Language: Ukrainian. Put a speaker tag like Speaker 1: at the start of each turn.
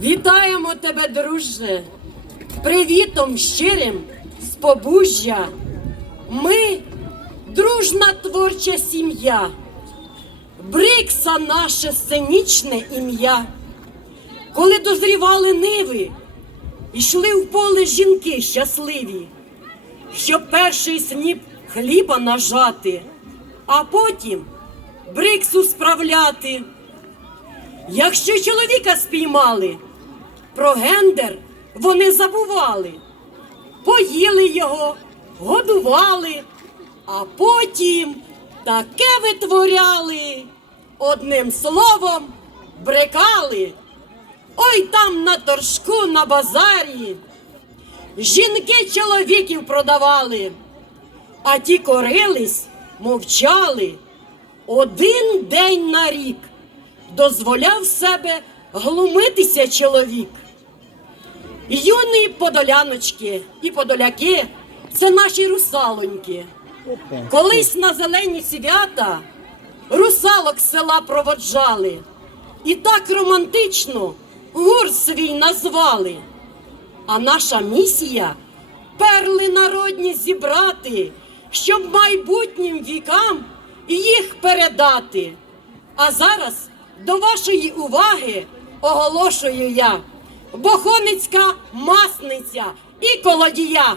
Speaker 1: Вітаємо тебе, друже, привітом щирим з побужжя. Ми дружна творча сім'я, Брикса наше сценічне ім'я. Коли дозрівали ниви, йшли в поле жінки щасливі, щоб перший сніп хліба нажати, а потім бриксу справляти. Якщо чоловіка спіймали, про гендер вони забували, поїли його, годували, а потім таке витворяли, одним словом брекали. Ой там на торжку на базарі. Жінки чоловіків продавали, а ті корились, мовчали. Один день на рік дозволяв себе глумитися чоловік. Юні подоляночки і подоляки це наші русалоньки. Колись на зелені свята русалок села проводжали і так романтично гурт свій назвали. А наша місія перли народні зібрати, щоб майбутнім вікам їх передати. А зараз до вашої уваги оголошую я Бохоницька масниця і колодія.